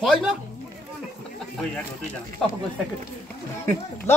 छैन ल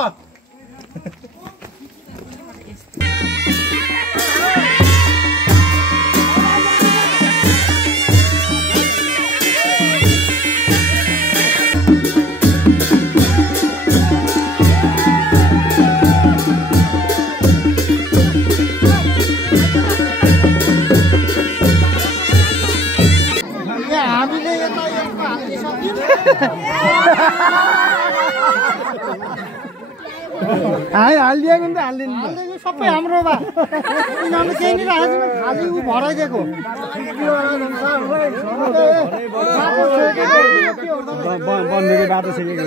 हालिदिएको नि त हालिदिनु सबै हाम्रो बा किनभने केही नि राखेको छैन खाली उ भराइदिएको बन्देको बाटो सिकेको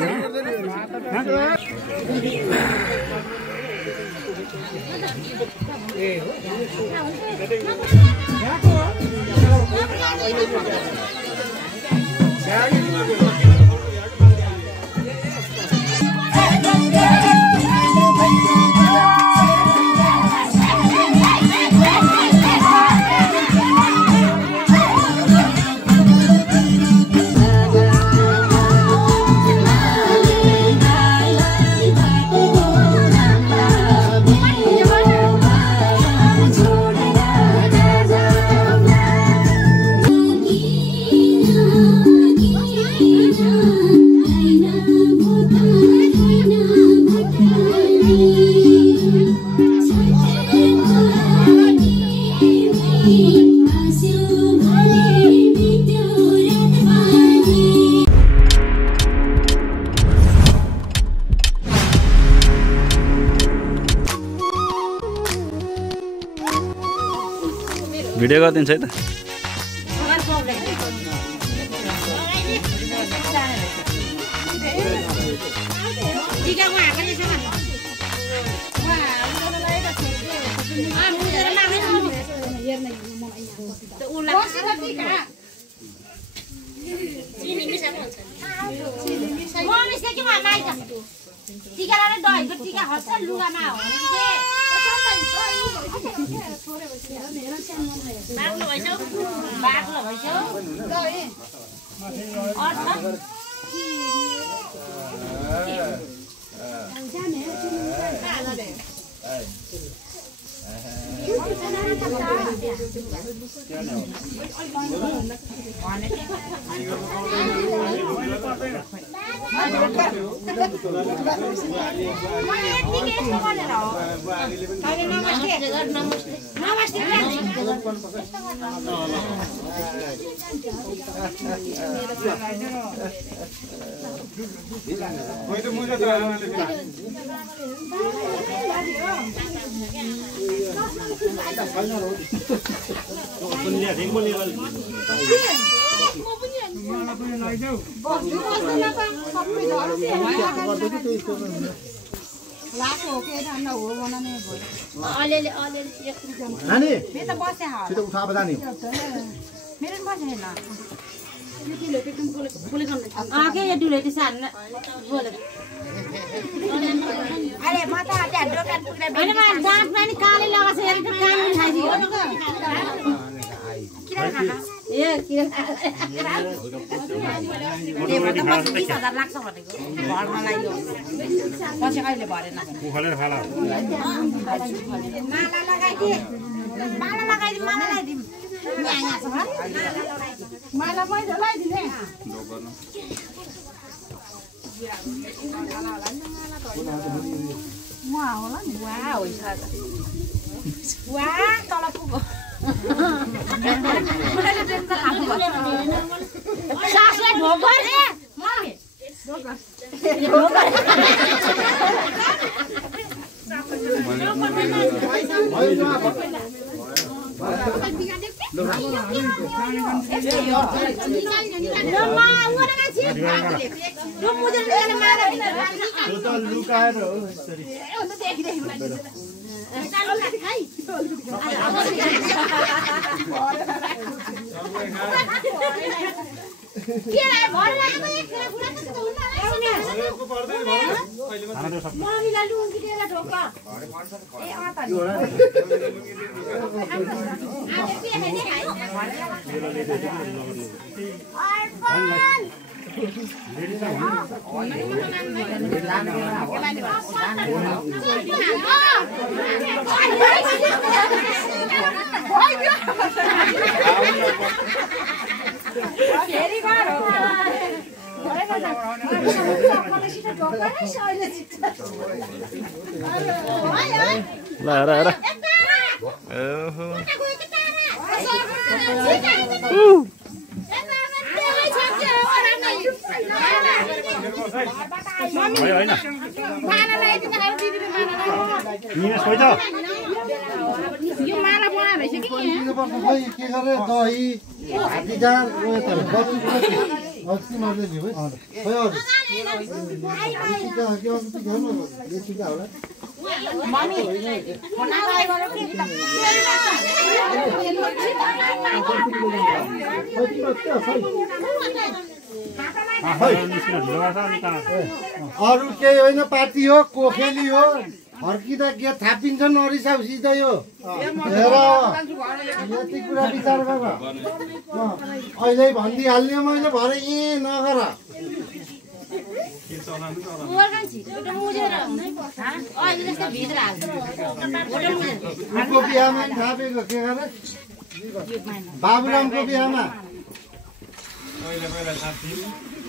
भिडियो गरिदिन्छ है त उठा बता नहीं आगे ये दुलेटी सान बोले अरे माता त्या दोकान पुग्ने हैन म जात पनि काले लगा छ हेरेको काम नि खाइदियो किन खाना ए किन ए म त 25000 लाग्छ भनेको घरमा लाग्यो पछि अहिले भरेन उखले खाला माला लगाइदे माला लगाइदे यहाँ छ माला पैसा लगाइदिने वाह होला नि वाह होइछ वाह तल पुग्यो मैले टेन्सन लाग्यो सासले ढोकर रे मम्मी ढोकर के गरे दही हातीदार अरू केही होइन पार्टी हो कोखेली हो फर्किँदा के थापिन्छ नरिसाउँसित यो हेर यति कुरा विचार गर अहिले भनिदिइहाल्ने मैले भरे नगर उसको बिहामा थापेको के गरे बाबुरामको बिहामा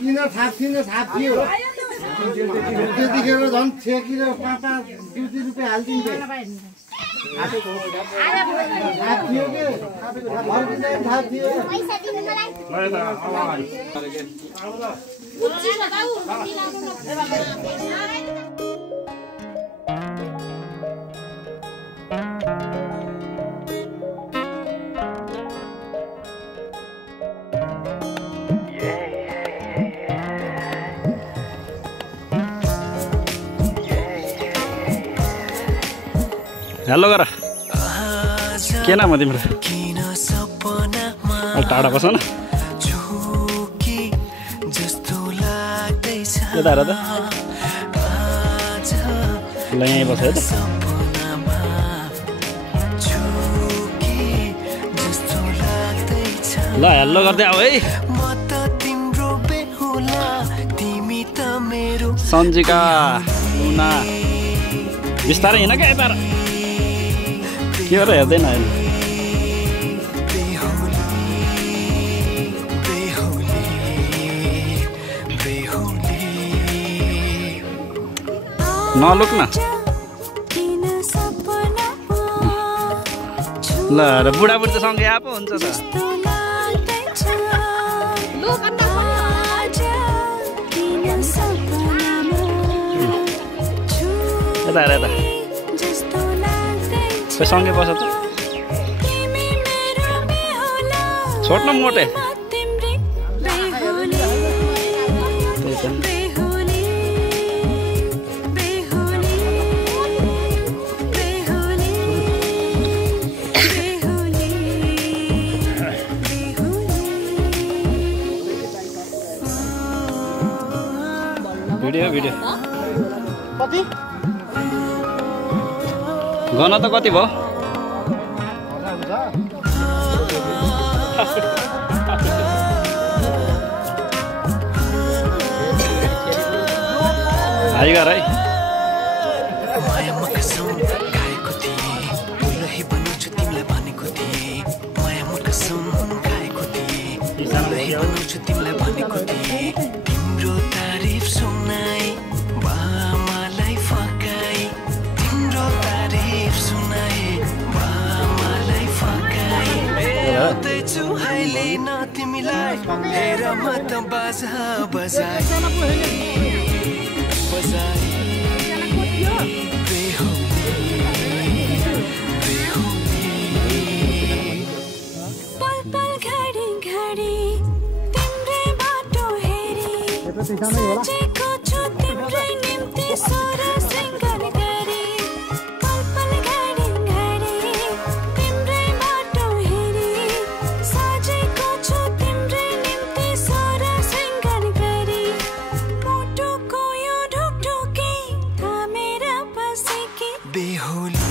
किन थाप्थ्यो त्यतिखेर झन् छेकेर 5-2 रुपियाँ हालिदिन्थे थाप्थ्यो के थाप्थ्यो हेलो गर के नाम हो तिम्रो टाढा बस न यता हेर त ल यहीँ बस है त ल हेलो गर्दै आऊ है सन्जिका मुना बिस्तारै हिँड क्या यता के गरेर हेर्दैन अहिले नलुक न ल र बुढाबुढी त सँगै आएको हुन्छ त यता हेर यता सँगै बस त छोड न मोटे भिडियो कति गन त कति भयो हाई गर है तिम्रो तारिफ सुनाई बामालाई फकाई तिम्रो तारिफ सुनाई बामालाई फकाई छु अहिले न तिमीलाई हेर म त बाजा बजाई सोचेको छु तिम्रै निम्ति सोर सिंगार गरी पल पल घडी घडी तिम्रै बाटो हेरी सोचेको छु तिम्रै निम्ति सोर सिंगार गरी मुटुको यो ढुकढुकी थामेर बसेकी बेहुली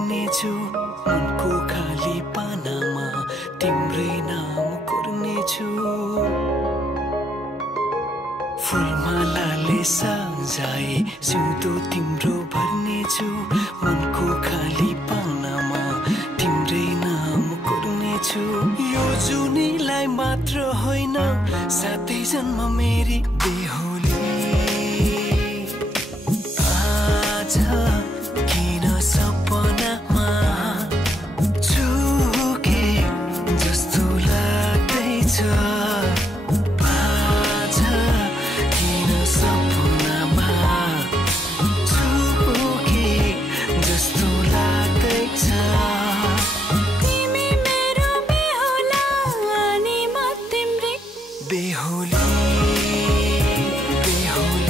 भर्नेछु मनको खाली पानामा तिम्रै नाम कोर्नेछु फुलमालाले सजाए सिउँदो तिम्रो भर्नेछु मनको खाली पानामा तिम्रै नाम कोर्नेछु यो जुनीलाई मात्र होइन साथै जन्म मेरी बेहुली आज किन सपनामा चुके जस्तो लाग्दैछ आज किन सपनामा चुके जस्तो लाग्दैछ तिमी मेरो बेहुला अनि म तिम्रै बेहुली बेहुली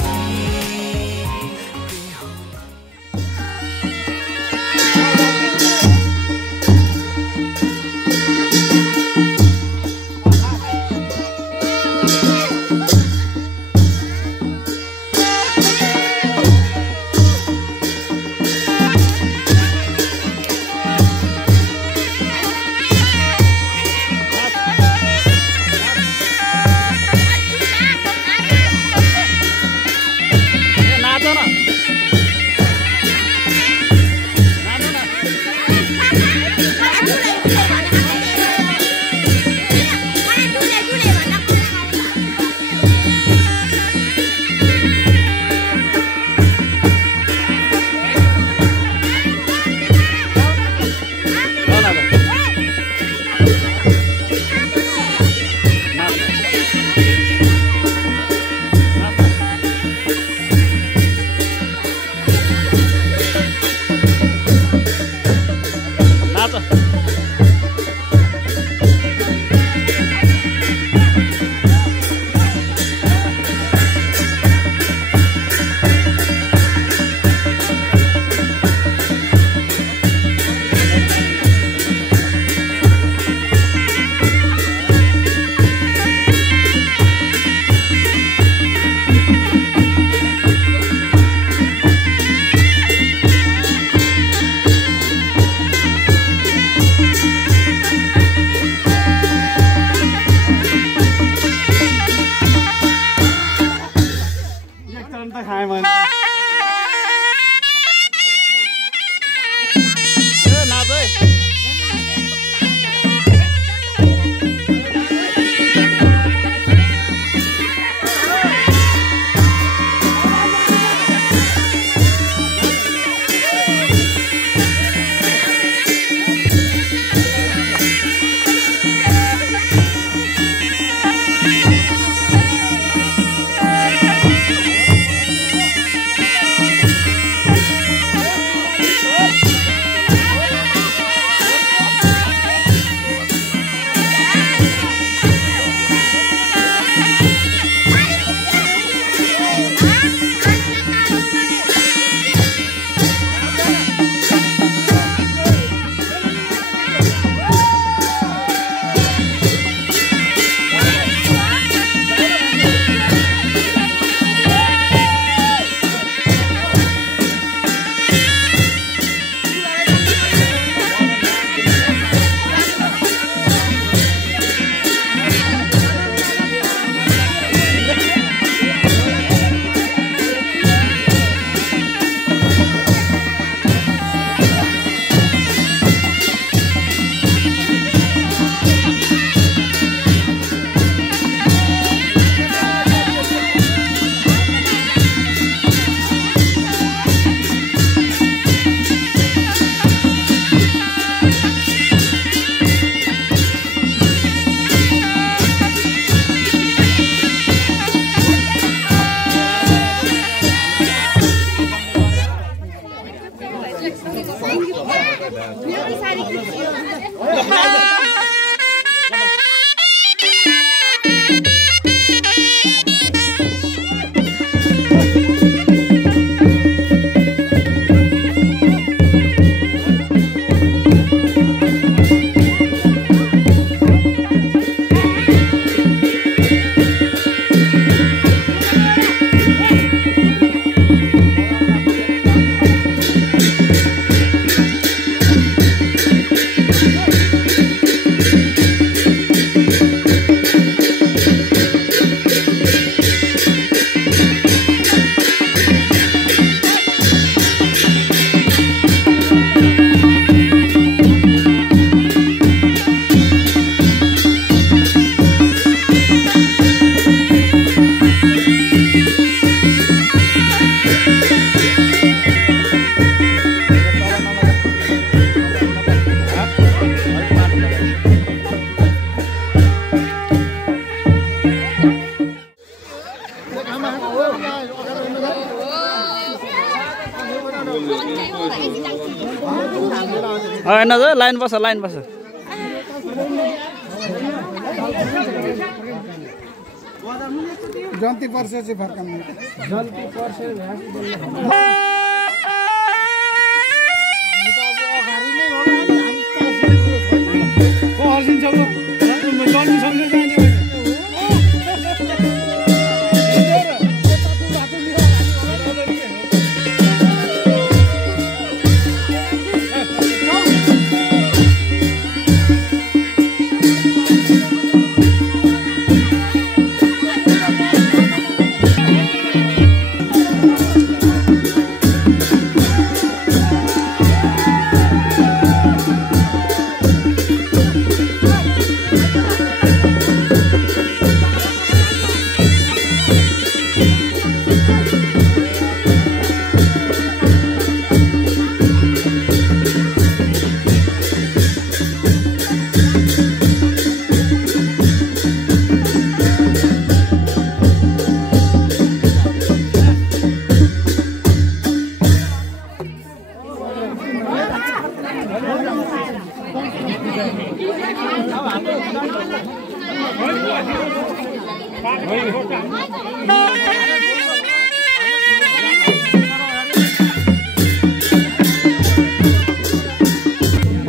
नजा लाइन बस जन्ती पर्छ चाहिँ फर्काउनु जन्ती पर्छ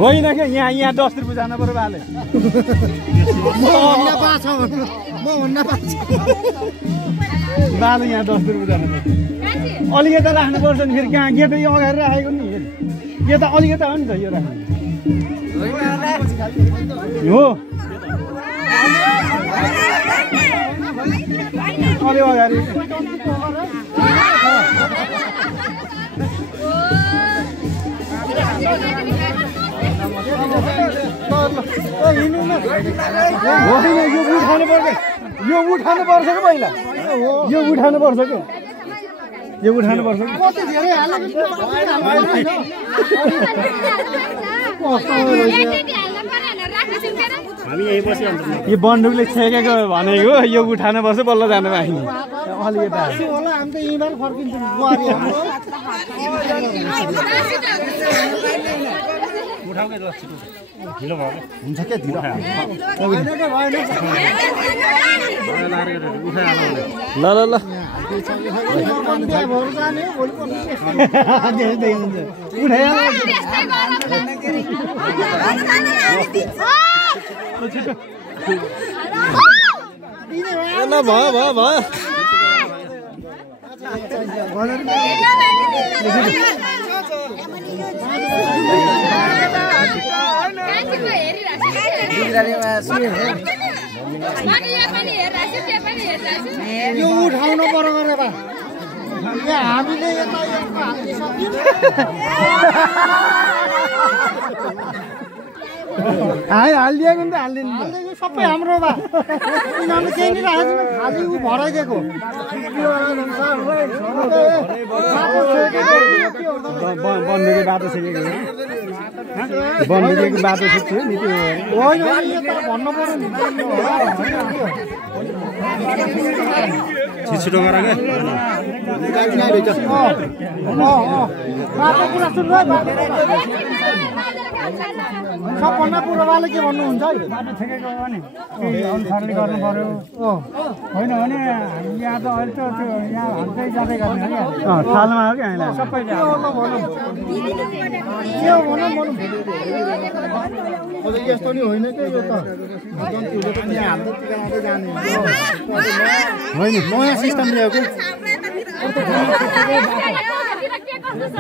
होइन क्या यहाँ 10 रुपियाँ जानु पर्यो बाले बाले यहाँ 10 रुपियाँ जानु पर्छ अलिकति राख्नुपर्छ नि फेरि कहाँ गेट यो अगाडि राखेको नि यो त अलिकति हो नि त यो राख्नु हो अलि अगाडि यो उठानु पर्छ कि पहिला यो उठानु पर्छ कि हामी यही बसिहाल्छ यो बन्दुकले छेकेको भनेको यो उठानु पर्छ बल्ल जानु बाँकी अलिकति होला हामी त यहीँबाट फर्किन्छौँ उठाउकै ढिलो भयो हुन्छ क्या ढिलो ल ल ल भयो यो उठाउनु पर्यो गरे बा हामीले हालिदिएको नि त हालिदिनु सबै हाम्रो बा उनीहरूले केही नि राखेको छैन खालि ऊ भराइदिएको बन्दुके बाटो छेकेको बन्दुकेको बाटो छेक्यो नि त्यो भन्नु पर्यो नि छिटो गर सबभन्दा पुरोवाले के भन्नुहुन्छ बाटो छेकेको हो नि अनुसारले गर्नु पर्यो होइन भने यहाँ त अहिले त त्यो यहाँ हाल्दै जाँदै गर्ने हो थालमा हो कि हामीलाई सबैले यस्तो नि होइन कि यो त होइन नयाँ सिस्टम ल्याएको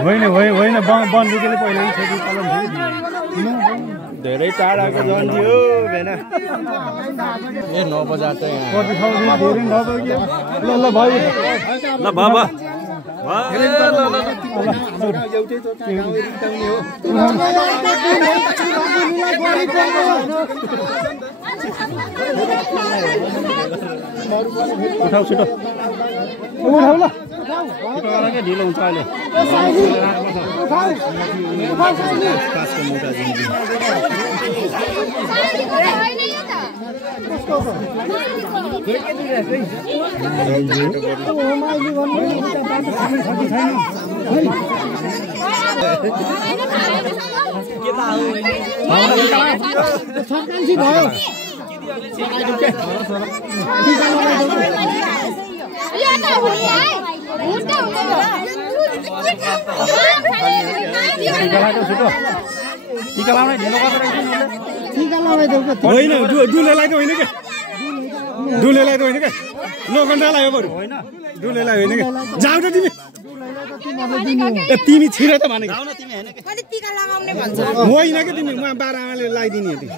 होइन बन्दुकेले पहिला नि छेकी कलम थियो धेरै टाढाको झन् थियो भेन ए 9 बजा त यहाँ धेरै 9 बजे ल भयो ल बाबा एउटै उठाउ छिटो उठाउ ल ढिलो हुन्छ अहिले छक्कान्सी भयो टिका लाउन ढिलो गरेर टिका लगाइदेऊ के होइन डुलेलाई त होइन के डुलेलाई त होइन के लोकन्डालाई हो बरु होइन डुलेलाई होइन के जाऊ त तिमी तिमी छिर त भनेको कति टिका लगाउने भन्छ होइन के तिमी म बाह्र आमाले लगाइदिने तिमी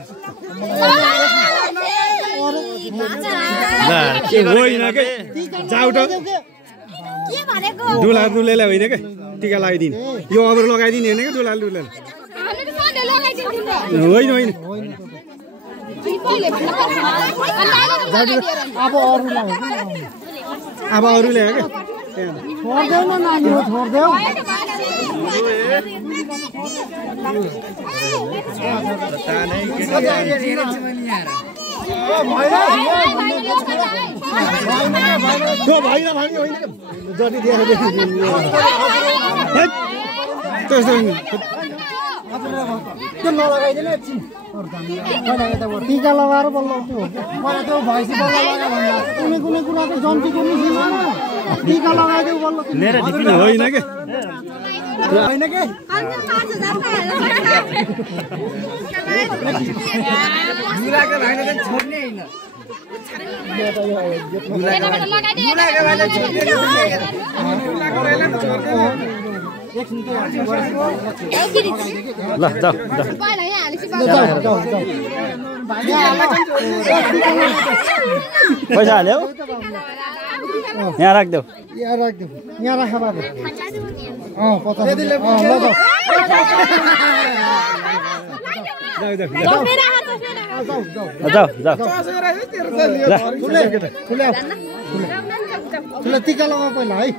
होइन के जाऊ त के भनेको डुलेलाई होइन के टिका लगाइदिने यो अब लगाइदिने होइन कि डुलेलाई होइन होइन अब अरूले हो क्या छोड्देऊ न नानी हो छोड्देऊ त्यो भएन भने होइन जति दिएर त्यस्तो त्यो नलगाइदिनु एकछिन टिका लगाएर बल्ल त्यो मलाई त्यो भैँसी बल्ल लगा भन्दा कुनै कुराको जन्तीको मिसिन टिका लगाइदेऊ बल्ल होइन के होइन के ल जाऊ पैसा हाल्यो यहाँ राखिदेऊ यहाँ राख बाबु 50 जाऊ टिका लगा पहिला है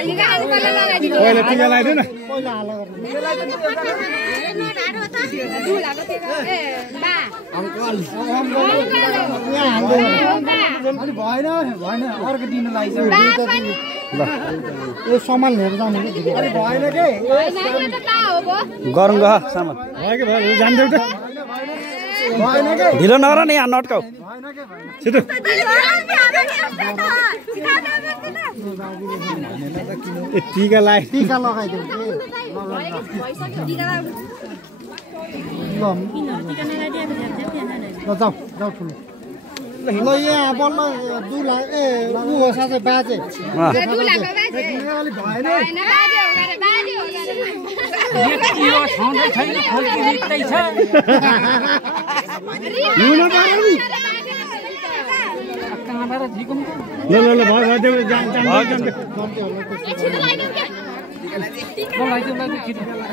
पहिला टिका लगाइदिउ न पहिला हाल भएन अर्को दिन यो सामान लिएर जानु भएन के गरौँ गह सामान जान्थ्यौ त ढिलो नगर नि यहाँ नट्काउ छिटो टिका लगाइदेऊ जाऊ ठुलो ल यहाँ बल्ल दुला ए ऊ हो साथै बाजे ल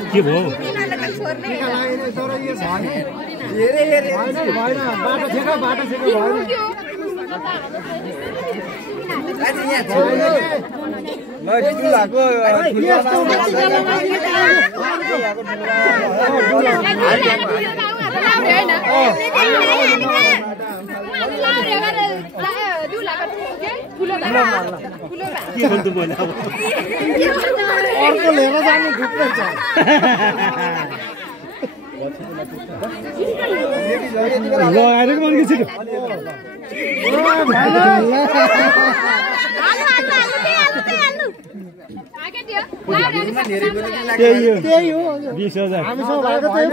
के भयो अर्को लिएर जानु थुप्रै छ लगाएर मन छिटो त्यही हो 20,000 हामीसँग भएको त्यही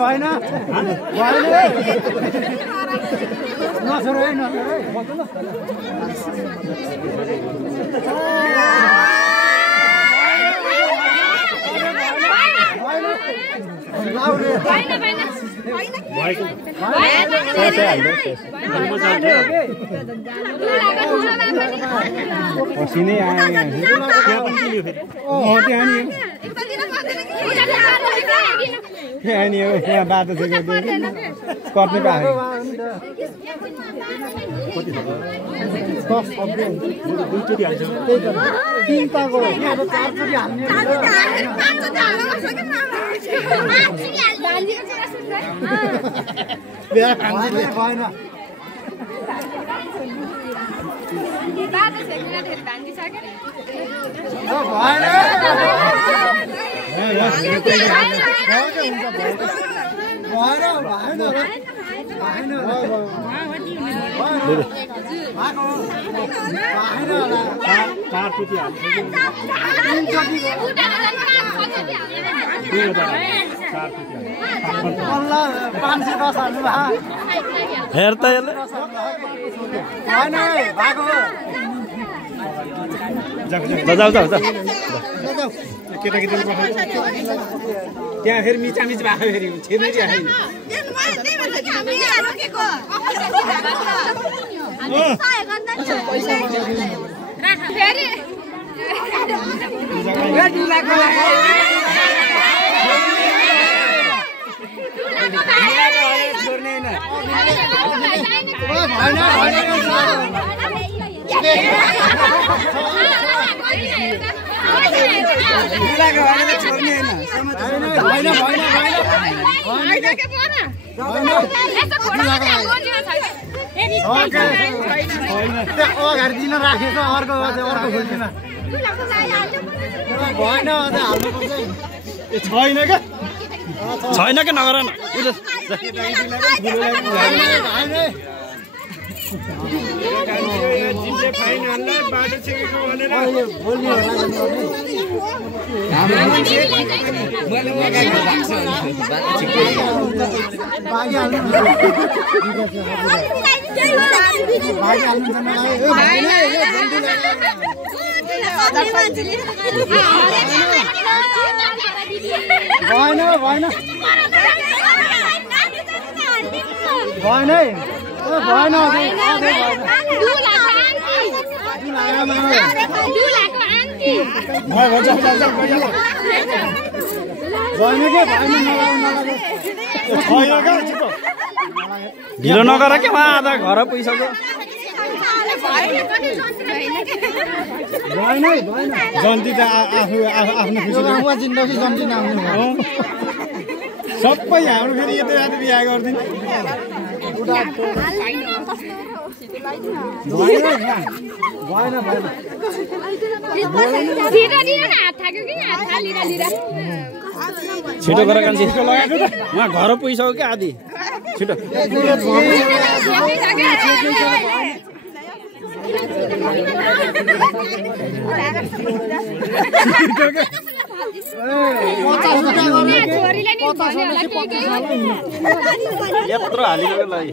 भएन नछोड है पसिनै आयो यहाँ बाटो छ कट्ने पायो भएन हेर त यसले जाऊ जाऊ जाऊ केटाकेटी त्यहाँ फेरि मिचामिच भएको फेरि छिर्नै दिएको दिन राखेछ अर्को खोल्टीमा भएन छैन क्या छैन के नगर न बाटो छेकेको भनेर ढिलो नगर के आधा घर पुगिसक्यो जन्ती त आफ्नो खुसी जिन्दगी जन्ती नआउनु सबै हाम्रो फेरि यता यता बिहा गरिदिनु छिटो गर कान्छी उहाँ घर पुगिसक्यो क्या आधी छिटो यत्रो हालिदिएको लागि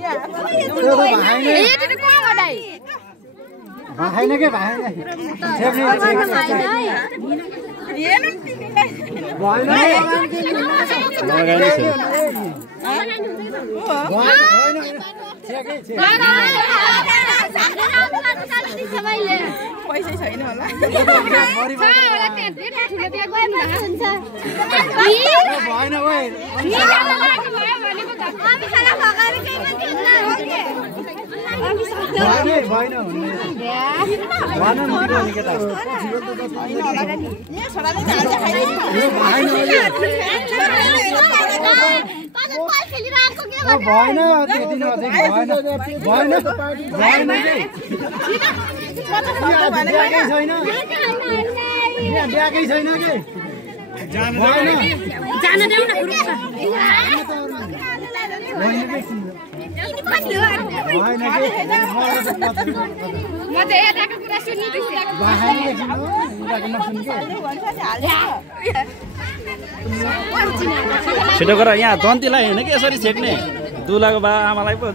पैसै छैन होला छिटो गर यहाँ दन्तीलाई होइन कि यसरी छेक्ने दुलाको बा आमालाई पो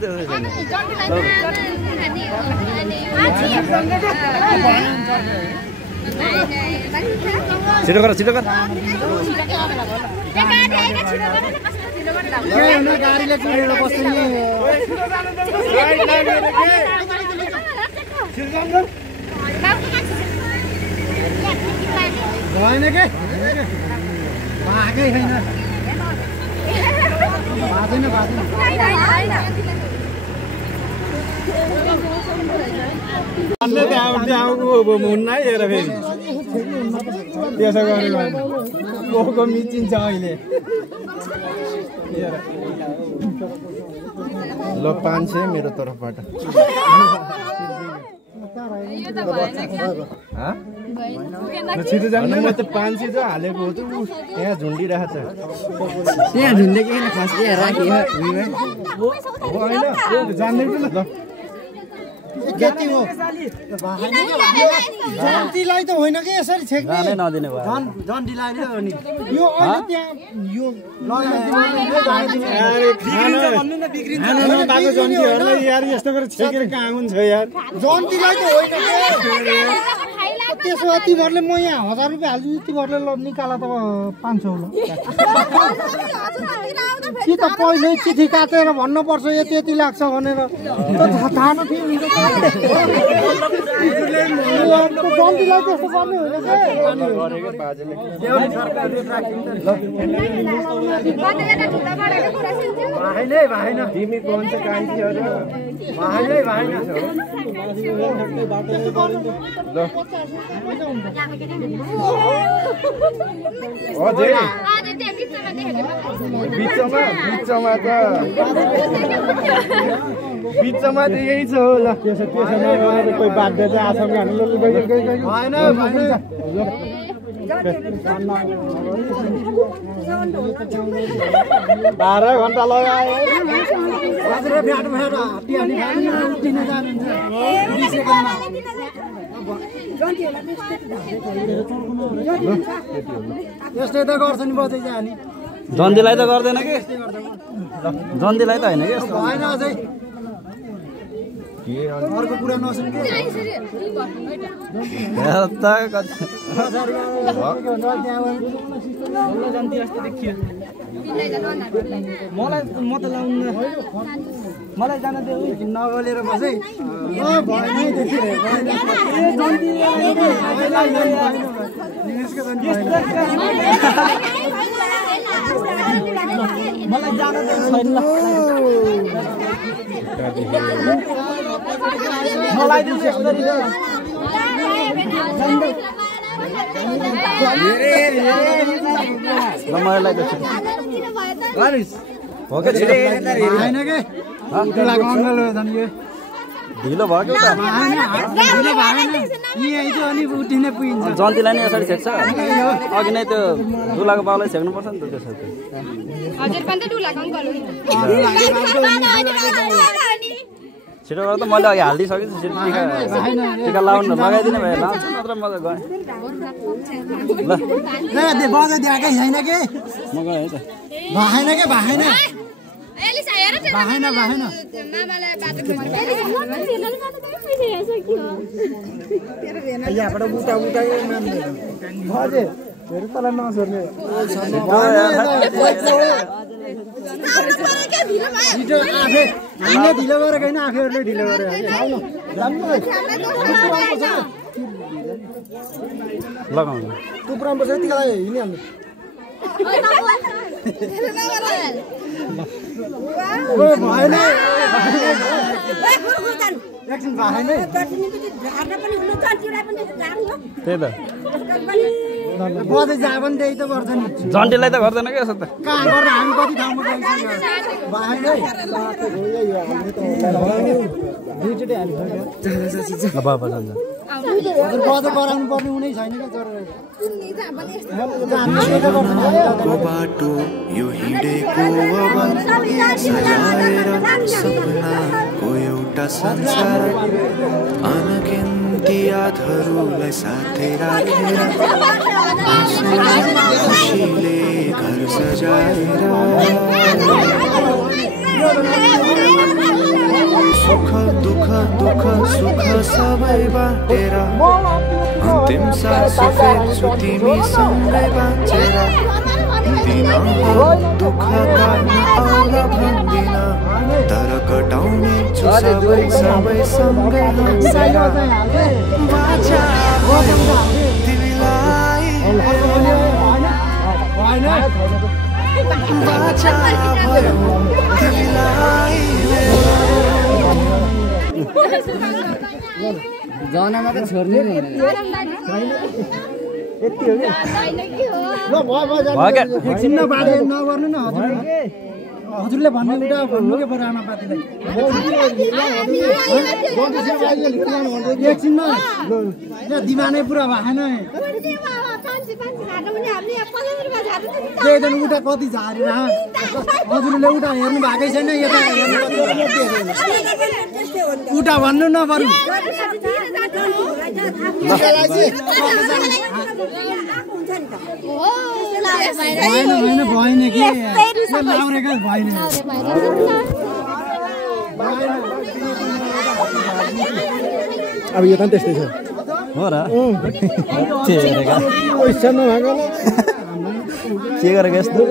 छिटो गर छिटो गर गाडीले चुडेर बस्नु भएन के भागै छैन हुन्न है हेर फेरि त्यसो गरेर कोको मिचिन्छ अहिले ल 500 मेरो तर्फबाट छिटो जानु म त 500 चाहिँ हालेको हो त यहाँ झुन्डिरहेछ त्यहाँ झुन्डेको किन खास यहाँ राखियो होइन जान्दै पनि ल जति हो जन्तीलाई त होइन कि यसरी छेक्ने जानै नदिने भयो जन्तीलाई नै हो नि यो अहिले त्यहाँ यो नपाएको जन्तीहरूलाई यार यस्तो गरेर छेकेर कहाँ हुन्छ यार जन्तीलाई त होइन त्यसो यति भरले म यहाँ 1000 रुपियाँ हाल्छु यति भरले ल निकाला त 500 ल कि त पहिल्यै चिठी काटेर भन्नुपर्छ यति यति लाग्छ भनेर थाहा नथियो जन्तीलाई त्यस्तो गर्ने होइन भाइन तिमी कन्छ कान्छीहरू भाइन बिचमा त यही छ हो ल त्यसमा कोही बाध्य चाहिँ आछ कि हामी 12 घण्टा लगायो यस्तै त गर्छ नि बजै जाने जन्तीलाई त गर्दैन कि जन्तीलाई त होइन कि यस्तो भएन अझै अर्को कुरा नसुन के मलाई जान देऊ नगलेर बसै मलाई जान मलाई ढिलो भयो जन्तीलाई नै यसरी छेक्छ अघि नै त्यो दुलाको बाउलाई छेक्नुपर्छ नि त त्यसो छिटो गरेर त मैले अघि हालिदिइसकेँ छिटो टिका लाउनु लगाइदिने भए लाउँछु नत्र म त गएँ ल बजा दिएकै छैन कि म गएँ है त भएन के भएन यहाँबाट उता उता हजुर फेरि तँलाई नसोध्ने हामीले ढिलो गरेको होइन आफैहरूले ढिलो गरेर लगाउनु टुप्राम पर्छ यतिलाई हिँडिहाल्नु भएन एकछिन भएन त्यही त बधै जा पनि त्यही त गर्छ नि जन्तीलाई त गर्दैन क्या यसो त कहाँ गरेर हामी कति ठाउँमा बजा गराउनु पर्ने हुनै छैन को बाटो यो हिँडेको अब सजाएर सपनाको एउटा संसार अनगिन्ती यादहरूलाई साथै राखेर खुसीले घर सजाएर सुख दुःख दुःख सुख सबै बाटेर अन्तिम सास फेर्छु तिमीसँगै बाँचेर दिनहरू दुःख काट्न आउला भन्दिन तर कटाउने छु सबै सबै सँगै हाँसेर बाचा भयो तिमीलाई बाचा भयो तिमीलाई जनामा त छोड्ने नि यति हो कि ल भयो भयो क्या एकछिन नबाले नगर्नु न हजुर हजुरले भन्ने उल्टा भन्नु के पर्यो आमापातीलाई एकछिन न दिमानै पुरा भएन त्यही उता कति झारेर हजुरले उता हेर्नु भएकै छैन यता उता भन्नु न बरु भएन कि लाउरेको भएन अब यो त त्यस्तै छ हो र के गरेको यस्तो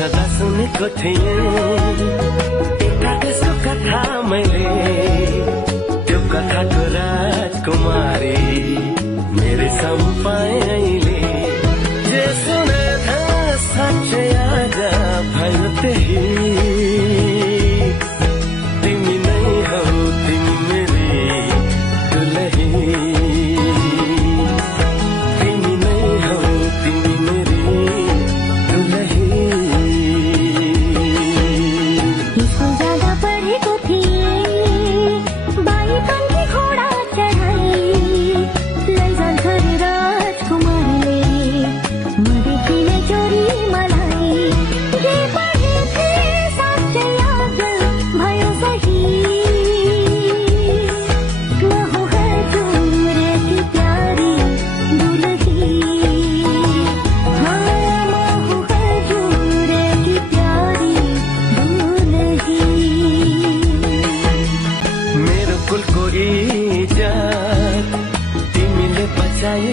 छदा सुनेको थिएँ एउटा त्यसको कथा मैले त्यो कथाको राजकुमारी मेरो सम्पाए अहिले जे सुने साँच्चै आज भयो त्यही तिमी नै हौ तिमी मेरी दुलही तिमी नै हौ तिमी मेरी दुलही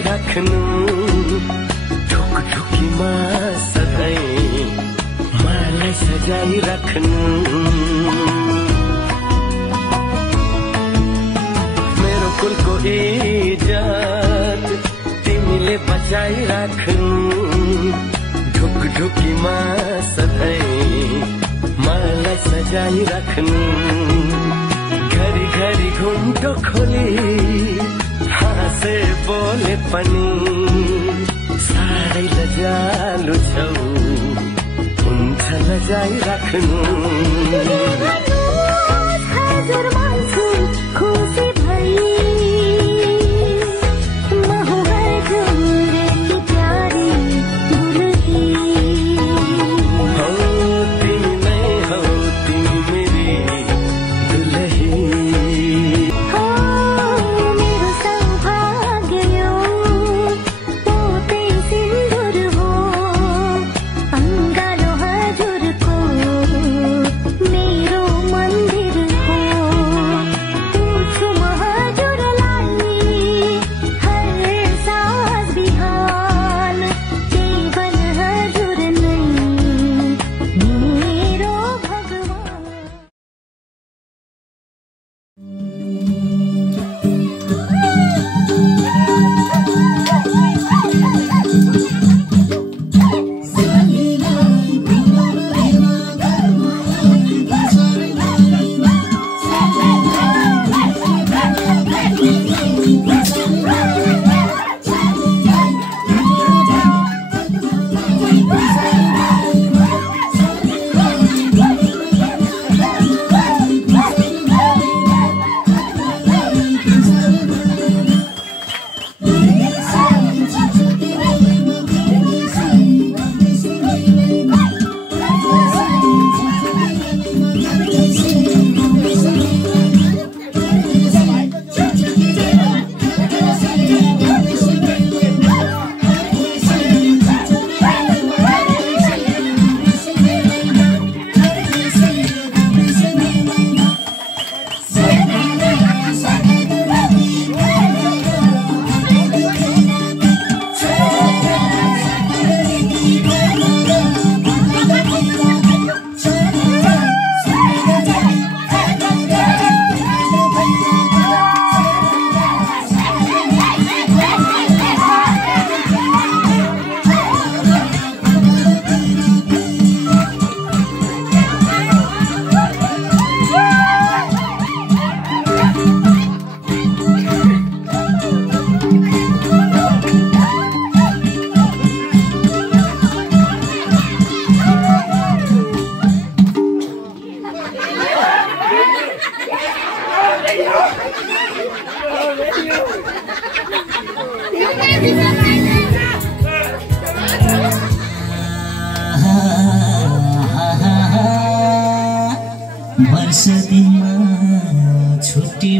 राख्नु ढुकढुकीमा सधैँ मलाई सजाई राख्नु मेरो कुलको इज्जत तिमीले बचाई राख्नु ढुकढुकीमा सधैँ मलाई सजाई राख्नु घरी घरी घुम्टो खोली हाँसे बोले पनि साह्रै लजालु छौ हुन्छ लजाई राख्नु मेरो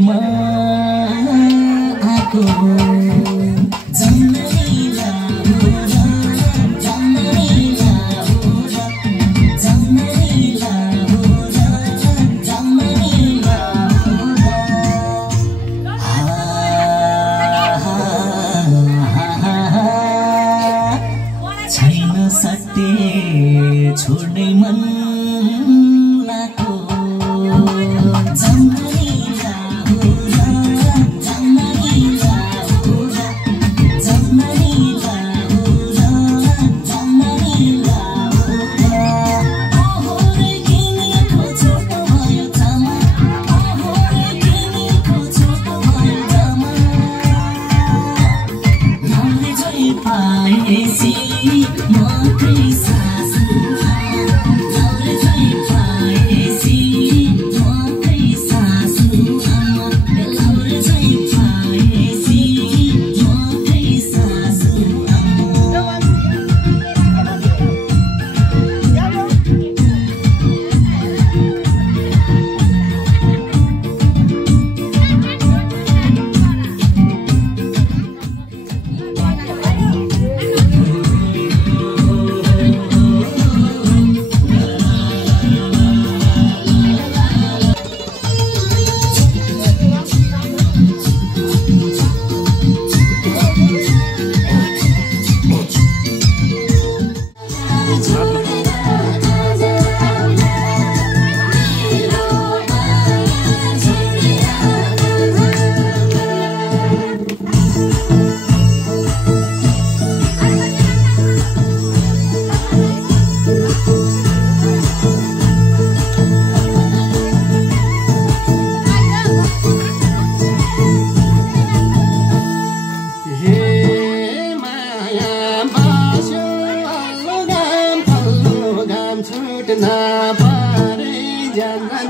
छेउमा आएको छैन सटे छोड्नै मन लाग्यो छुट्न परे जान